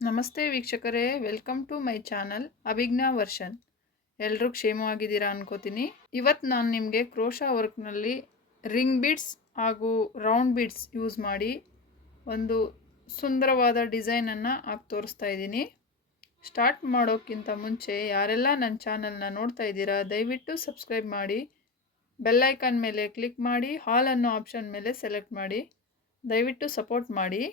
ನಮಸ್ತೆ ವೀಕ್ಷಕರೇ, welcome to my channel Abhijna version. ಎಲ್ಲರೂ ಕ್ಷೇಮವಾಗಿದ್ದೀರಾ ಅನ್ಕೋತೀನಿ. ಇವತ್ತು ನಾನು ನಿಮಗೆ ಕ್ರೋಶಾ ವರ್ಕ್ನಲ್ಲಿ ರಿಂಗ್ ಬೀಡ್ಸ್ ಹಾಗೂ ರೌಂಡ್ ಬೀಡ್ಸ್ ಯೂಸ್ ಮಾಡಿ ಒಂದು ಸುಂದರವಾದ ಡಿಸೈನನ್ನು ಹಾಕಿ ತೋರಿಸ್ತಾ ಇದ್ದೀನಿ. ಸ್ಟಾರ್ಟ್ ಮಾಡೋಕ್ಕಿಂತ ಮುಂಚೆ ಯಾರೆಲ್ಲ ನನ್ನ ಚಾನಲ್ನ ನೋಡ್ತಾ ಇದ್ದೀರಾ, ದಯವಿಟ್ಟು ಸಬ್ಸ್ಕ್ರೈಬ್ ಮಾಡಿ ಬೆಲ್ಲೈಕನ್ ಮೇಲೆ ಕ್ಲಿಕ್ ಮಾಡಿ ಹಾಲ್ ಅನ್ನೋ ಆಪ್ಷನ್ ಮೇಲೆ ಸೆಲೆಕ್ಟ್ ಮಾಡಿ, ದಯವಿಟ್ಟು ಸಪೋರ್ಟ್ ಮಾಡಿ.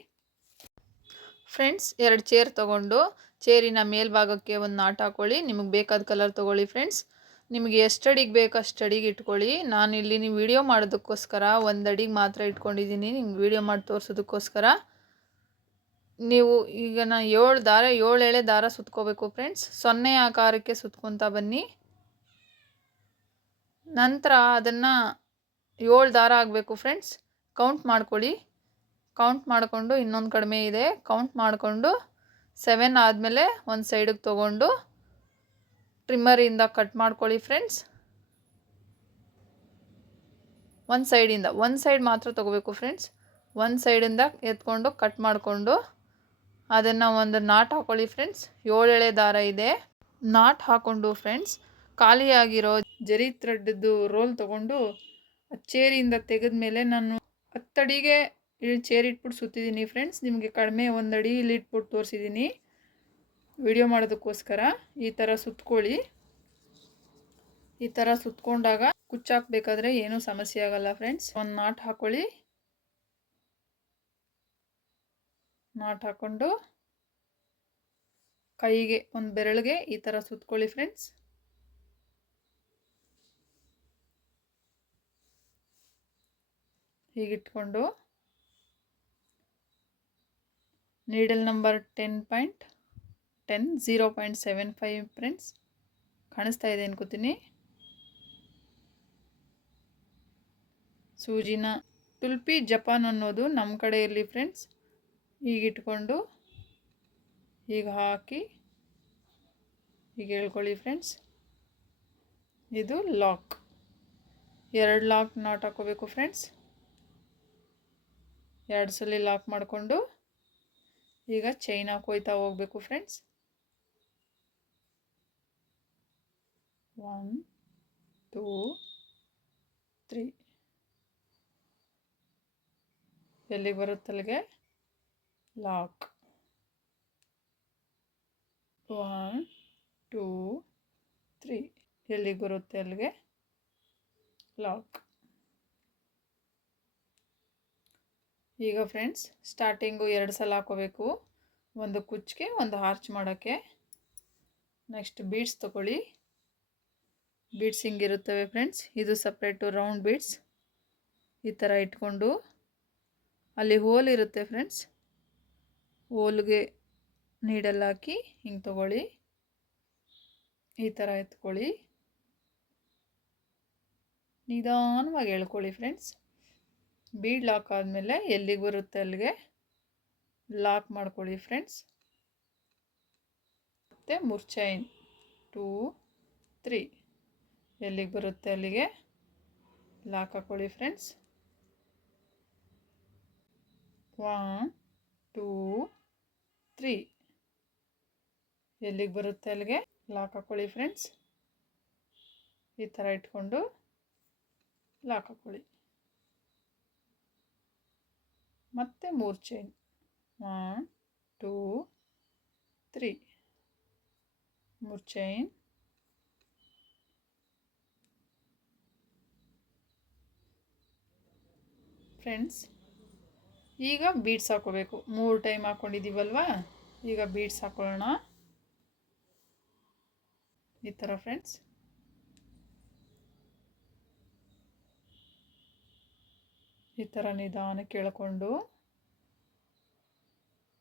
ಫ್ರೆಂಡ್ಸ್, ಎರಡು ಚೇರ್ ತೊಗೊಂಡು ಚೇರಿನ ಮೇಲ್ಭಾಗಕ್ಕೆ ಒಂದು ನಾಟ್ ಹಾಕೊಳ್ಳಿ. ನಿಮಗೆ ಬೇಕಾದ ಕಲರ್ ತೊಗೊಳ್ಳಿ ಫ್ರೆಂಡ್ಸ್. ನಿಮಗೆ ಎಷ್ಟು ಅಡಿಗೆ ಬೇಕು ಅಷ್ಟು ಅಡಿಗೆ ಇಟ್ಕೊಳ್ಳಿ. ಇಲ್ಲಿ ನೀವು ವಿಡಿಯೋ ಮಾಡೋದಕ್ಕೋಸ್ಕರ ಒಂದು ಅಡಿಗೆ ಮಾತ್ರ ಇಟ್ಕೊಂಡಿದ್ದೀನಿ. ನಿಮ್ಗೆ ವಿಡಿಯೋ ಮಾಡಿ ತೋರಿಸೋದಕ್ಕೋಸ್ಕರ. ನೀವು ಈಗ ನಾನು ಏಳು ದಾರ, ಏಳು ಎಳೆ ದಾರ ಸುತ್ಕೋಬೇಕು ಫ್ರೆಂಡ್ಸ್. ಸೊನ್ನೆ ಆಕಾರಕ್ಕೆ ಸುತ್ಕೊತಾ ಬನ್ನಿ. ನಂತರ ಅದನ್ನು ಏಳು ದಾರ ಆಗಬೇಕು ಫ್ರೆಂಡ್ಸ್. ಕೌಂಟ್ ಮಾಡ್ಕೊಳ್ಳಿ. ಕೌಂಟ್ ಮಾಡಿಕೊಂಡು ಇನ್ನೊಂದು ಕಡಿಮೆ ಇದೆ. ಕೌಂಟ್ ಮಾಡಿಕೊಂಡು ಸೆವೆನ್ ಆದಮೇಲೆ ಒಂದು ಸೈಡಿಗೆ ತೊಗೊಂಡು ಟ್ರಿಮ್ಮರಿಂದ ಕಟ್ ಮಾಡ್ಕೊಳ್ಳಿ ಫ್ರೆಂಡ್ಸ್ ಒಂದು ಸೈಡಿಂದ ಒಂದು ಸೈಡ್ ಮಾತ್ರ ತೊಗೋಬೇಕು ಫ್ರೆಂಡ್ಸ್ ಒಂದು ಸೈಡಿಂದ ಎತ್ಕೊಂಡು ಕಟ್ ಮಾಡಿಕೊಂಡು ಅದನ್ನು ಒಂದು ನಾಟ್ ಹಾಕ್ಕೊಳ್ಳಿ ಫ್ರೆಂಡ್ಸ್ ಏಳೆಳೆ ದಾರ ಇದೆ. ನಾಟ್ ಹಾಕ್ಕೊಂಡು ಫ್ರೆಂಡ್ಸ್ ಖಾಲಿಯಾಗಿರೋ ಜರಿ ಥ್ರೆಡ್ದು ರೋಲ್ ತೊಗೊಂಡು ಚೇರಿಯಿಂದ ತೆಗೆದ ಮೇಲೆ ನಾನು ಹತ್ತಡಿಗೆ ಇಲ್ಲಿ ಚೇರ್ ಇಟ್ಬಿಟ್ಟು ಸುತ್ತಿದ್ದೀನಿ ಫ್ರೆಂಡ್ಸ್ ನಿಮಗೆ ಕಡಿಮೆ ಒಂದು ಅಡಿ ಇಲ್ಲಿ ಇಟ್ಬಿಟ್ಟು ತೋರಿಸಿದ್ದೀನಿ. ವಿಡಿಯೋ ಮಾಡೋದಕ್ಕೋಸ್ಕರ ಈ ಥರ ಸುತ್ಕೊಳ್ಳಿ. ಈ ಥರ ಸುತ್ಕೊಂಡಾಗ ಕುಚ್ಚಾಕಬೇಕಾದ್ರೆ ಏನೂ ಸಮಸ್ಯೆ ಆಗಲ್ಲ ಫ್ರೆಂಡ್ಸ್ ಒಂದು ನಾಟ್ ಹಾಕ್ಕೊಳ್ಳಿ ನಾಟ್ ಹಾಕ್ಕೊಂಡು ಕೈಗೆ, ಒಂದು ಬೆರಳಿಗೆ ಈ ಥರ ಸುತ್ಕೊಳ್ಳಿ friends ಹೀಗಿಟ್ಕೊಂಡು needle number ten point ten zero point seven five friends ಕಾಣಿಸ್ತಾ ಇದೆ ಅನ್ಕೋತೀನಿ ಸೂಜಿನ ತುಲ್ಪಿ ಜಪಾನ್ ಅನ್ನೋದು ನಮ್ಮ ಕಡೆಯಲ್ಲಿ ಫ್ರೆಂಡ್ಸ್ ಹೀಗಿಟ್ಕೊಂಡು ಈಗ ಹಾಕಿ, ಈಗ ಹೇಳ್ಕೊಳ್ಳಿ ಫ್ರೆಂಡ್ಸ್ ಇದು ಲಾಕ್ ಎರಡು ಲಾಕ್ ನಾಟ್ ಹಾಕೋಬೇಕು ಫ್ರೆಂಡ್ಸ್ ಎರಡು ಸಲ ಲಾಕ್ ಮಾಡಿಕೊಂಡು ಈಗ ಚೈನ್ ಹಾಕೋಯ್ತಾ ಹೋಗಬೇಕು ಫ್ರೆಂಡ್ಸ್ ಒನ್ ಟೂ ತ್ರೀ ಎಲ್ಲಿಗೆ ಬರುತ್ತಲ್ಲಿಗೆ ಲಾಕ್ ಒನ್ ಟೂ ತ್ರೀ ಎಲ್ಲಿಗೆ ಬರುತ್ತೆ ಅಲ್ಲಿಗೆ? ಲಾಕ್ ಈಗ ಫ್ರೆಂಡ್ಸ್ ಸ್ಟಾರ್ಟಿಂಗು ಎರಡು ಸಲ ಹಾಕೋಬೇಕು ಒಂದು ಕುಚ್ಚಿಗೆ, ಒಂದು ಹಾರ್ಚ್ ಮಾಡೋಕ್ಕೆ. ನೆಕ್ಸ್ಟ್ ಬೀಡ್ಸ್ ತೊಗೊಳ್ಳಿ. ಬೀಡ್ಸ್ ಹಿಂಗಿರುತ್ತವೆ ಫ್ರೆಂಡ್ಸ್ ಇದು ಸಪ್ರೇಟು ರೌಂಡ್ ಬೀಡ್ಸ್ ಈ ಥರ ಇಟ್ಕೊಂಡು. ಅಲ್ಲಿ ಹೋಲ್ ಇರುತ್ತೆ ಫ್ರೆಂಡ್ಸ್ ಹೋಲ್ಗೆ ನೀಡಲ್ ಹಾಕಿ ಹಿಂಗೆ ತೊಗೊಳ್ಳಿ. ಈ ಥರ ಎತ್ಕೊಳ್ಳಿ. ನಿಧಾನವಾಗಿ ಹೇಳ್ಕೊಳ್ಳಿ ಫ್ರೆಂಡ್ಸ್ ಬೀಡ್ ಲಾಕ್ ಆದಮೇಲೆ ಎಲ್ಲಿಗೆ ಬರುತ್ತೆ ಅಲ್ಲಿಗೆ? ಲಾಕ್ ಮಾಡ್ಕೊಳ್ಳಿ ಫ್ರೆಂಡ್ಸ್. ಮತ್ತು ಮೂರು ಚೈನ್ ಟೂ, ತ್ರೀ. ಎಲ್ಲಿಗೆ ಬರುತ್ತೆ ಅಲ್ಲಿಗೆ? ಲಾಕ್ ಹಾಕೊಳ್ಳಿ ಫ್ರೆಂಡ್ಸ್. One, two, three. ಎಲ್ಲಿಗೆ ಬರುತ್ತೆ ಅಲ್ಲಿಗೆ? ಲಾಕ್ ಹಾಕ್ಕೊಳ್ಳಿ ಫ್ರೆಂಡ್ಸ್. ಈ ಥರ ಇಟ್ಕೊಂಡು ಲಾಕ್ ಹಾಕ್ಕೊಳ್ಳಿ ಮತ್ತು ಮೂರು ಚೈನ್ ಒನ್ ಟೂ ತ್ರೀ ಮೂರು ಚೈನ್ ಫ್ರೆಂಡ್ಸ್ ಈಗ ಬೀಡ್ಸ್ ಹಾಕೋಬೇಕು. ಮೂರು ಟೈಮ್ ಹಾಕ್ಕೊಂಡಿದ್ದೀವಲ್ವಾ ಈಗ ಬೀಡ್ಸ್ ಹಾಕೊಳ್ಳೋಣ. ಈ ಥರ ಫ್ರೆಂಡ್ಸ್ ಈ ಥರ ನಿಧಾನಕ್ಕೆ ಕೇಳಿಕೊಂಡು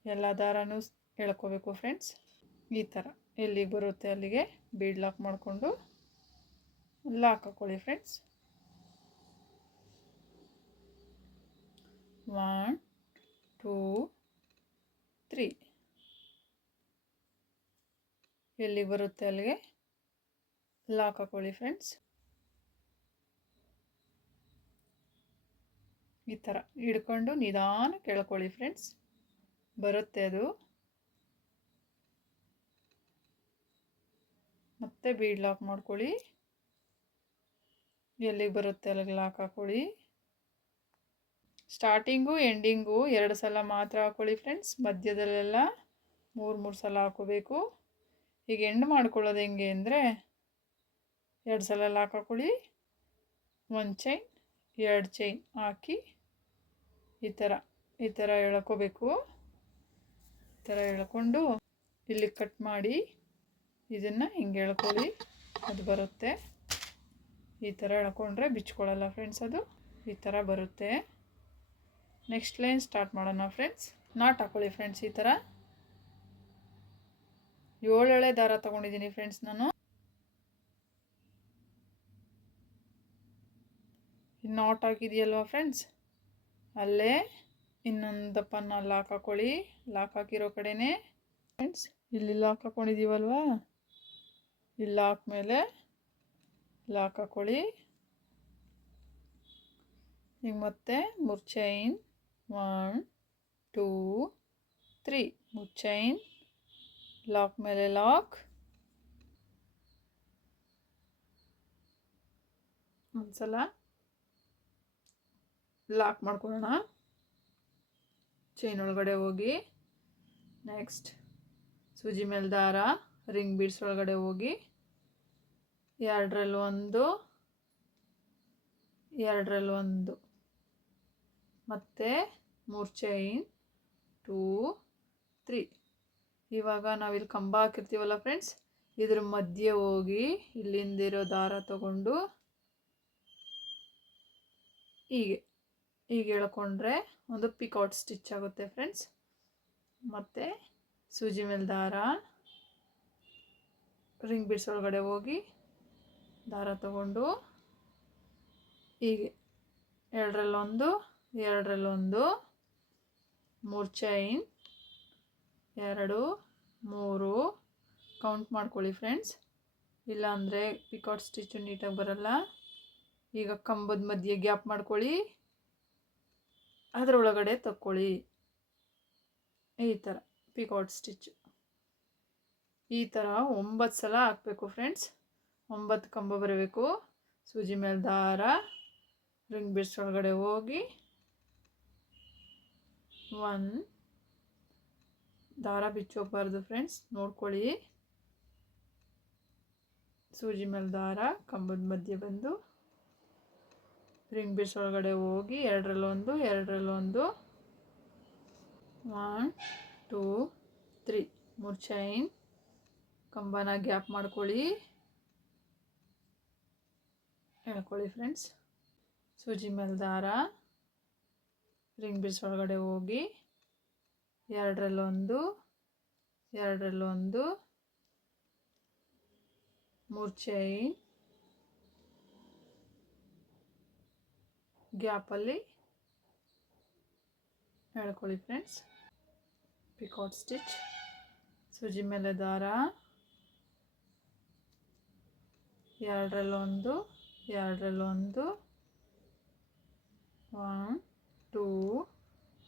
ಎಲ್ಲ ದಾರನೂ ಎಳ್ಕೋಬೇಕು ಫ್ರೆಂಡ್ಸ್ ಈ ಥರ ಎಲ್ಲಿಗೆ ಬರುತ್ತೆ ಅಲ್ಲಿಗೆ ಬೀಡ್ ಲಾಕ್ ಮಾಡಿಕೊಂಡು ಲಾಕ್ ಹಾಕ್ಕೊಳ್ಳಿ ಫ್ರೆಂಡ್ಸ್ ಒನ್ ಟೂ ತ್ರೀ ಎಲ್ಲಿಗೆ ಬರುತ್ತೆ ಅಲ್ಲಿಗೆ ಲಾಕ್ ಹಾಕ್ಕೊಳ್ಳಿ ಫ್ರೆಂಡ್ಸ್ ಈ ಥರ ಹಿಡ್ಕೊಂಡು ನಿಧಾನ ಕೇಳ್ಕೊಳ್ಳಿ ಫ್ರೆಂಡ್ಸ್ ಬರುತ್ತೆ ಅದು. ಮತ್ತೆ ಬೀಡ್ ಲಾಕ್ ಮಾಡ್ಕೊಳ್ಳಿ. ಎಲ್ಲಿಗೆ ಬರುತ್ತೆ ಅಲ್ಲಿಗೆ ಲಾಕ್ ಹಾಕ್ಕೊಳ್ಳಿ ಸ್ಟಾರ್ಟಿಂಗು ಎಂಡಿಂಗು ಎರಡು ಸಲ ಮಾತ್ರ ಹಾಕ್ಕೊಳ್ಳಿ ಫ್ರೆಂಡ್ಸ್ ಮಧ್ಯದಲ್ಲೆಲ್ಲ ಮೂರು ಮೂರು ಸಲ ಹಾಕೋಬೇಕು ಈಗ ಎಂಡ್ ಮಾಡ್ಕೊಳ್ಳೋದು ಹೆಂಗೆ ಅಂದರೆ ಎರಡು ಸಲ ಲಾಕ್ ಹಾಕ್ಕೊಳ್ಳಿ ಒಂದು ಚೈನ್ ಎರಡು ಚೈನ್ ಹಾಕಿ ಈ ಥರ ಈ ಥರ ಎಳ್ಕೋಬೇಕು. ಈ ಥರ ಎಳ್ಕೊಂಡು ಇಲ್ಲಿ ಕಟ್ ಮಾಡಿ ಇದನ್ನು ಹಿಂಗೆ ಎಳ್ಕೊಳ್ಳಿ, ಅದು ಬರುತ್ತೆ. ಈ ಥರ ಎಳ್ಕೊಂಡ್ರೆ ಬಿಚ್ಕೊಳ್ಳಲ್ಲ ಫ್ರೆಂಡ್ಸ್ ಅದು. ಈ ಥರ ಬರುತ್ತೆ. ನೆಕ್ಸ್ಟ್ ಲೈನ್ ಸ್ಟಾರ್ಟ್ ಮಾಡೋಣ ಫ್ರೆಂಡ್ಸ್ ನಾಟ್ ಹಾಕೊಳ್ಳಿ ಫ್ರೆಂಡ್ಸ್ ಈ ಥರ ಏಳೆಳೆ ದಾರ ತೊಗೊಂಡಿದ್ದೀನಿ ಫ್ರೆಂಡ್ಸ್ ನಾನು. ನಾಟ್ ಹಾಕಿದೆಯಲ್ವಾ ಫ್ರೆಂಡ್ಸ್ ಅಲ್ಲೇ ಇನ್ನೊಂದು ಪನ್ನ ಲಾಕ್ ಹಾಕೊಳ್ಳಿ. ಲಾಕ್ ಹಾಕಿರೋ ಕಡೆನೇ ಫ್ರೆಂಡ್ಸ್ ಇಲ್ಲಿ ಲಾಕ್ ಹಾಕ್ಕೊಂಡಿದ್ದೀವಲ್ವಾ ಇಲ್ಲಿ ಲಾಕ್ ಮೇಲೆ ಲಾಕ್ ಹಾಕೊಳ್ಳಿ. ಈಗ ಮತ್ತೆ ಮೂರು ಚೈನ್ ಒನ್ ಟೂ ತ್ರೀ ಮೂರು ಚೈನ್ ಲಾಕ್ ಮೇಲೆ ಲಾಕ್ ಒಂದ್ಸಲ. ಲಾಕ್ ಮಾಡ್ಕೊಳ್ಳೋಣ. ಚೈನ್ ಒಳಗಡೆ ಹೋಗಿ. ನೆಕ್ಸ್ಟ್ ಸೂಜಿ ಮೇಲೆ ದಾರ ರಿಂಗ್ ಬೀಡ್ಸ್ ಒಳಗಡೆ ಹೋಗಿ. ಎರಡರಲ್ಲಿ ಒಂದು. ಎರಡರಲ್ಲಿ ಒಂದು. ಮತ್ತು ಮೂರು ಚೈನ್ ಟೂ ತ್ರೀ ಇವಾಗ ನಾವಿಲ್ಲಿ ಕಂಬ ಹಾಕಿರ್ತೀವಲ್ಲ ಫ್ರೆಂಡ್ಸ್ ಇದ್ರ ಮಧ್ಯೆ ಹೋಗಿ ಇಲ್ಲಿಂದಿರೋ ದಾರ ತಗೊಂಡು ಹೀಗೆ. ಹೀಗೆ ಎಳ್ಕೊಂಡ್ರೆ ಒಂದು ಪಿಕೌಟ್ ಸ್ಟಿಚ್ ಆಗುತ್ತೆ ಫ್ರೆಂಡ್ಸ್. ಮತ್ತು ಸೂಜಿ ಮೇಲೆ ದಾರ ರಿಂಗ್ ಬಿಡ್ಸ್ ಒಳಗಡೆ ಹೋಗಿ ದಾರ ತಗೊಂಡು ಹೀಗೆ ಎರಡರಲ್ಲೊಂದು ಎರಡರಲ್ಲೊಂದು, ಮೂರು ಚೈನ್ ಎರಡು, ಮೂರು ಕೌಂಟ್ ಮಾಡ್ಕೊಳ್ಳಿ ಫ್ರೆಂಡ್ಸ್. ಇಲ್ಲಾಂದರೆ ಪಿಕೌಟ್ ಸ್ಟಿಚ್ಚು ನೀಟಾಗಿ ಬರಲ್ಲ. ಈಗ ಕಂಬದ ಮಧ್ಯೆ ಗ್ಯಾಪ್ ಮಾಡ್ಕೊಳ್ಳಿ. ಅದರೊಳಗಡೆ ತಕ್ಕೊಳ್ಳಿ. ಈ ಥರ ಪಿಕಾಟ್ ಸ್ಟಿಚ್. ಈ ಥರ ಒಂಬತ್ತು ಸಲ ಹಾಕಬೇಕು ಫ್ರೆಂಡ್ಸ್. ಒಂಬತ್ತು ಕಂಬ ಬರಬೇಕು. ಸೂಜಿ ಮೇಲೆ ದಾರ, ರಿಂಗ್ ಬಿಡ್ಸ್ ಒಳಗಡೆ ಹೋಗಿ. ಒನ್, ದಾರ ಬಿಚ್ಚೋಗ್ಬಾರ್ದು ಫ್ರೆಂಡ್ಸ್, ನೋಡ್ಕೊಳ್ಳಿ. ಸೂಜಿ ಮೇಲೆ ದಾರ, ಕಂಬದ ಮಧ್ಯೆ ಬಂದು. ರಿಂಗ್ ಬೀಸ್ ಒಳಗಡೆ ಹೋಗಿ ಎರಡರಲ್ಲೊಂದು ಎರಡರಲ್ಲೊಂದು. ಒನ್ ಟೂ ತ್ರೀ ಮೂರು ಚೈನ್ ಕಂಬನ ಗ್ಯಾಪ್ ಮಾಡ್ಕೊಳ್ಳಿ. ಹೇಳ್ಕೊಳ್ಳಿ ಫ್ರೆಂಡ್ಸ್ ಸೂಜಿ ಮೇಲೆ ದಾರ ರಿಂಗ್ ಬಿಡ್ಸ್ ಒಳಗಡೆ ಹೋಗಿ ಎರಡರಲ್ಲೊಂದು ಎರಡರಲ್ಲೊಂದು. ಮೂರು ಚೈನ್ ಗ್ಯಾಪಲ್ಲಿ ಹೇಳ್ಕೊಳ್ಳಿ ಫ್ರೆಂಡ್ಸ್ ಪಿಕೌಟ್ ಸ್ಟಿಚ್ ಸೂಜಿ ಮೇಲೆ ದಾರ. ಎರಡರಲ್ಲೊಂದು ಎರಡರಲ್ಲೊಂದು ಒನ್ ಟೂ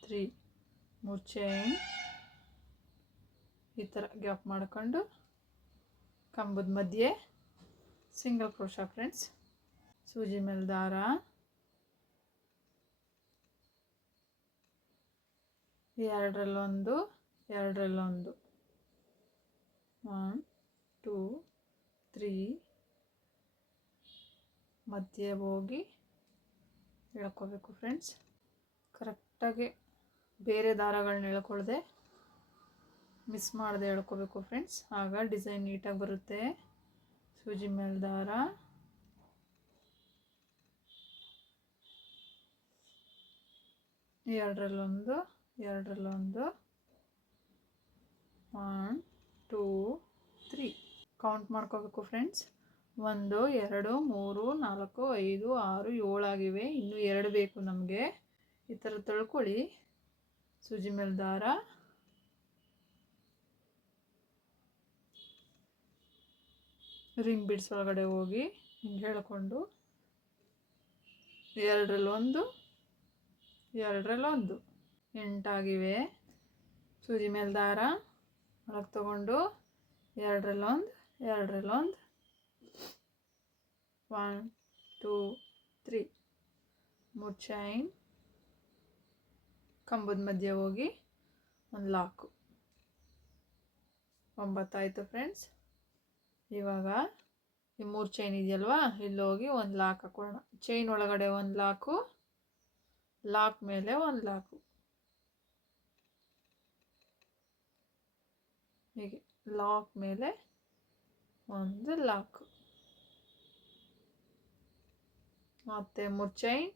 ತ್ರೀ ಮೂರು ಚೈನ್ ಈ ಥರ ಗ್ಯಾಪ್ ಮಾಡ್ಕೊಂಡು ಕಂಬದ ಮಧ್ಯೆ ಸಿಂಗಲ್ ಕ್ರೋಶ ಫ್ರೆಂಡ್ಸ್ ಸೂಜಿ ಮೇಲೆ ದಾರ. ಎರಡರಲ್ಲೊಂದು ಎರಡರಲ್ಲೊಂದು. ಒನ್, ಟೂ, ತ್ರೀ, ಮಧ್ಯೆ ಹೋಗಿ ಎಳ್ಕೋಬೇಕು ಫ್ರೆಂಡ್ಸ್. ಕರೆಕ್ಟಾಗಿ ಬೇರೆ ದಾರಗಳನ್ನ ಎಳ್ಕೊಳ್ದೆ, ಮಿಸ್ ಮಾಡದೆ ಎಳ್ಕೋಬೇಕು ಫ್ರೆಂಡ್ಸ್. ಆಗ ಡಿಸೈನ್ ನೀಟಾಗಿ ಬರುತ್ತೆ. ಸೂಜಿ ಮೇಲೆ ದಾರ. ಎರಡರಲ್ಲೊಂದು ಎರಡರಲ್ಲೊಂದು. ಒನ್ ಟೂ ತ್ರೀ ಕೌಂಟ್ ಮಾಡ್ಕೋಬೇಕು ಫ್ರೆಂಡ್ಸ್ ಒಂದು, ಎರಡು, ಮೂರು, ನಾಲ್ಕು, ಐದು, ಆರು, ಏಳಾಗಿವೆ. ಇನ್ನೂ ಎರಡು ಬೇಕು ನಮಗೆ. ಈ ಥರ ತೊಳ್ಕೊಳ್ಳಿ. ಸೂಜಿ ಮೇಲೆ ದಾರ ರಿಂಗ್ ಬಿಡ್ಸ್ ಒಳಗಡೆ ಹೋಗಿ ಹಿಂಗೆ ಹೇಳ್ಕೊಂಡು. ಎರಡರಲ್ಲೊಂದು ಎರಡರಲ್ಲೊಂದು. ಎಂಟಾಗಿವೆ. ಸೂಜಿ ಮೇಲೆ ದಾರ ಒಳಗೆ ತಗೊಂಡು ಎರಡರಲ್ಲೊಂದು ಎರಡರಲ್ಲೊಂದು. ಒನ್ ಟೂ ತ್ರೀ ಮೂರು ಚೈನ್ ಕಂಬದ ಮಧ್ಯೆ ಹೋಗಿ ಒಂದು ಲಾಕು ಒಂಬತ್ತಾಯಿತು ಫ್ರೆಂಡ್ಸ್ ಇವಾಗ ಈ ಮೂರು ಚೈನ್ ಇದೆಯಲ್ವಾ? ಇಲ್ಲಿ ಹೋಗಿ ಒಂದು ಲಾಕ್ ಹಾಕೊಳ್ಳೋಣ ಚೈನ್ ಒಳಗಡೆ ಒಂದು ಲಾಕು ಲಾಕ್ ಮೇಲೆ ಒಂದು ಲಾಕು ಹೀಗೆ ಲಾಕ್ ಮೇಲೆ ಒಂದು ಲಾಕು ಮತ್ತು ಮೂರು ಚೈನ್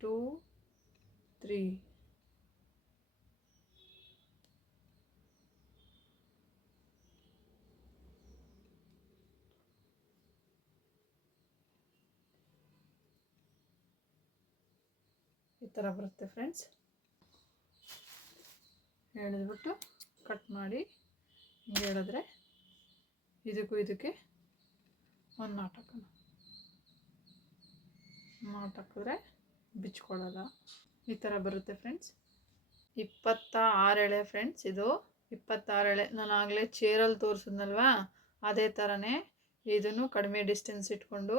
ಟೂ ತ್ರೀ ಈ ಥರ ಬರುತ್ತೆ ಫ್ರೆಂಡ್ಸ್ ಎಳೆದ್ಬಿಟ್ಟು ಕಟ್ ಮಾಡಿ ಹಿಂಗೆ ಹೇಳಿದ್ರೆ ಇದಕ್ಕೂ ಇದಕ್ಕೆ ಒಂದು ನಾಟ್ ನಾಟಕದ್ರೆ ನಾಟ್ ಬಿಚ್ಕೊಳ್ಳಲ್ಲ ಈ ಥರ ಬರುತ್ತೆ ಫ್ರೆಂಡ್ಸ್ ಇಪ್ಪತ್ತ ಆರು ಎಳೆ ಫ್ರೆಂಡ್ಸ್ ಇದು. ಇಪ್ಪತ್ತಾರು ಎಳೆ ನಾನು ಆಗಲೇ ಚೇರಲ್ಲಿ ತೋರಿಸಿದ್ನಲ್ವಾ? ಅದೇ ಥರನೇ ಇದನ್ನು ಕಡಿಮೆ ಡಿಸ್ಟೆನ್ಸ್ ಇಟ್ಕೊಂಡು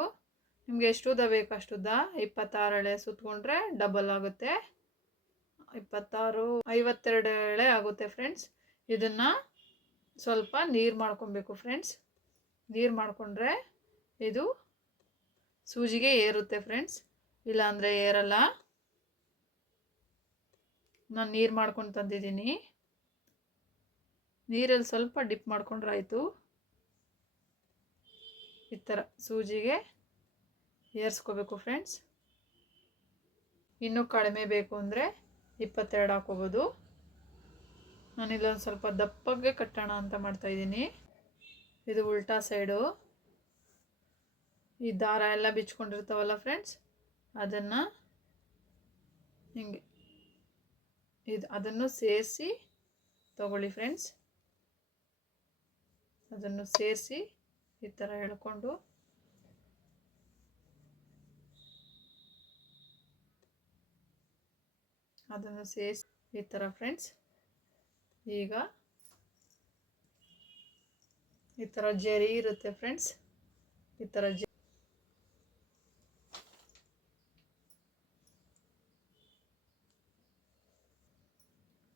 ನಿಮಗೆ ಎಷ್ಟು ಉದ್ದ ಬೇಕು ಅಷ್ಟು ಉದ್ದ ಇಪ್ಪತ್ತಾರು ಎಳೆ ಸುತ್ತಕೊಂಡ್ರೆ ಡಬಲ್ ಆಗುತ್ತೆ. ಇಪ್ಪತ್ತಾರು, ಐವತ್ತೆರಡು ಎಳೆ ಆಗುತ್ತೆ ಫ್ರೆಂಡ್ಸ್ ಇದನ್ನು ಸ್ವಲ್ಪ ನೀರು ಮಾಡ್ಕೊಬೇಕು ಫ್ರೆಂಡ್ಸ್ ನೀರು ಮಾಡಿಕೊಂಡ್ರೆ ಇದು ಸೂಜಿಗೆ ಏರುತ್ತೆ ಫ್ರೆಂಡ್ಸ್ ಇಲ್ಲಾಂದರೆ ಏರಲ್ಲ. ನಾನು ನೀರು ಮಾಡ್ಕೊಂಡು ತಂದಿದ್ದೀನಿ. ನೀರಲ್ಲಿ ಸ್ವಲ್ಪ ಡಿಪ್ ಮಾಡ್ಕೊಂಡ್ರೆ ಆಯಿತು. ಈ ಥರ ಸೂಜಿಗೆ ಏರಿಸ್ಕೋಬೇಕು ಫ್ರೆಂಡ್ಸ್ ಇನ್ನೂ ಕಡಿಮೆ ಬೇಕು ಅಂದರೆ ಇಪ್ಪತ್ತೆರಡು ಹಾಕೋಬೋದು ನಾನಿಲ್ಲೊಂದು ಸ್ವಲ್ಪ ದಪ್ಪಗೆ ಕಟ್ಟೋಣ ಅಂತ ಮಾಡ್ತಾ ಇದ್ದೀನಿ. ಇದು ಉಲ್ಟಾ ಸೈಡು. ಈ ದಾರ ಎಲ್ಲ ಬಿಚ್ಕೊಂಡಿರ್ತಾವಲ್ಲ ಫ್ರೆಂಡ್ಸ್, ಅದನ್ನು ಹಿಂಗೆ ಇದು ಅದನ್ನು ಸೇರಿಸಿ ತಗೊಳ್ಳಿ ಫ್ರೆಂಡ್ಸ್. ಅದನ್ನು ಸೇರಿಸಿ ಈ ಥರ ಹೇಳ್ಕೊಂಡು ಅದನ್ನು ಸೇರಿಸಿ ಈ ಥರ ಫ್ರೆಂಡ್ಸ್. ಈಗ ಈ ಥರ ಜರಿ ಇರುತ್ತೆ ಫ್ರೆಂಡ್ಸ್ ಈ ಥರ ಜ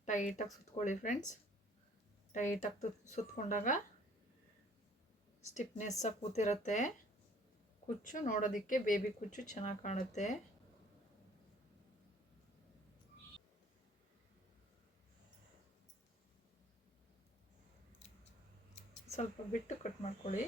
ಟೈಟಾಗಿ ಸುತ್ಕೊಳ್ಳಿ ಫ್ರೆಂಡ್ಸ್ ಟೈಟಾಗಿ ಸುತ್ಕೊಂಡಾಗ ಸ್ಟಿಫ್ನೆಸ್ಸಾಗಿ ಕೂತಿರುತ್ತೆ. ಕುಚ್ಚು ನೋಡೋದಕ್ಕೆ ಬೇಬಿ ಕುಚ್ಚು ಚೆನ್ನಾಗಿ ಕಾಣುತ್ತೆ. ಸ್ವಲ್ಪ ಬಿಟ್ಟು ಕಟ್ ಮಾಡ್ಕೊಳ್ಳಿ.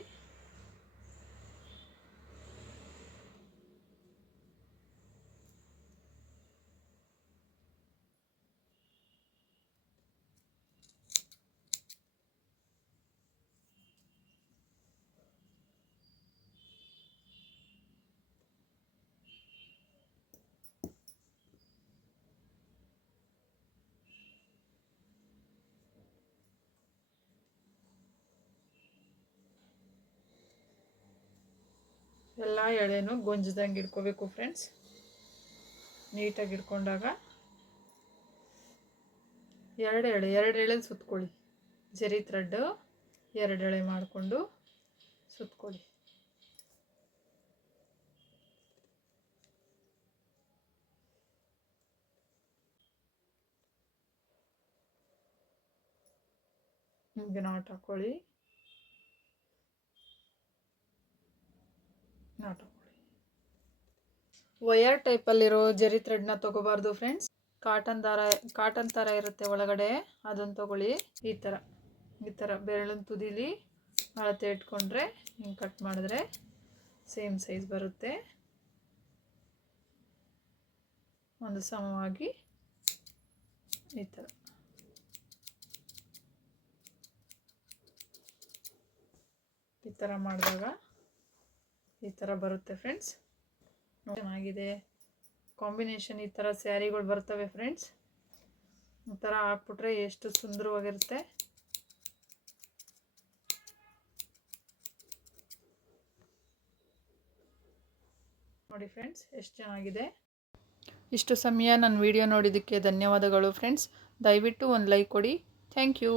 ಎಲ್ಲ ಎಳೆನೂ ಗೊಂಜದಂಗೆ ಇಟ್ಕೋಬೇಕು ಫ್ರೆಂಡ್ಸ್ ನೀಟಾಗಿ ಇಟ್ಕೊಂಡಾಗ ಎರಡು ಎಳೆ, ಎರಡು ಎಳೆಲಿ ಸುತ್ಕೊಳ್ಳಿ. ಜರಿ ಥ್ರೆಡ್ಡು ಎರಡು ಎಳೆ ಮಾಡಿಕೊಂಡು ಸುತ್ಕೊಳ್ಳಿ. ಹಿಂಗೆ ನಾಟ್ ಹಾಕ್ಕೊಳ್ಳಿ ನಾಟ್ ವಯರ್ ಟೈಪಲ್ಲಿರೋ ಜರಿ ಥ್ರೆಡ್ನ ತೊಗೋಬಾರ್ದು ಫ್ರೆಂಡ್ಸ್ ಕಾಟನ್ ದಾರ ಕಾಟನ್ ಥರ ಇರುತ್ತೆ ಒಳಗಡೆ. ಅದನ್ನು ತೊಗೊಳ್ಳಿ. ಈ ಥರ ಈ ಥರ ಬೆರಳನ್ನು ತುದಿಲಿ ಅಳತೆ ಇಟ್ಕೊಂಡ್ರೆ ಹಿಂಗೆ ಕಟ್ ಮಾಡಿದ್ರೆ ಸೇಮ್ ಸೈಜ್ ಬರುತ್ತೆ. ಒಂದು ಸಮವಾಗಿ ಈ ಥರ ಈ ಥರ ಮಾಡಿದಾಗ ಈ ಥರ ಬರುತ್ತೆ ಫ್ರೆಂಡ್ಸ್ ಚೆನ್ನಾಗಿದೆ. ಕಾಂಬಿನೇಷನ್ ಈ ಥರ ಸ್ಯಾರಿಗಳು ಬರ್ತವೆ ಫ್ರೆಂಡ್ಸ್ ಈ ಥರ ಹಾಕ್ಬಿಟ್ರೆ ಎಷ್ಟು ಸುಂದರವಾಗಿರುತ್ತೆ. ನೋಡಿ ಫ್ರೆಂಡ್ಸ್ ಎಷ್ಟು ಚೆನ್ನಾಗಿದೆ. ಇಷ್ಟು ಸಮಯ ನನ್ನ ವಿಡಿಯೋ ನೋಡಿದ್ದಕ್ಕೆ ಧನ್ಯವಾದಗಳು ಫ್ರೆಂಡ್ಸ್ ದಯವಿಟ್ಟು ಒಂದು ಲೈಕ್ ಕೊಡಿ. Thank you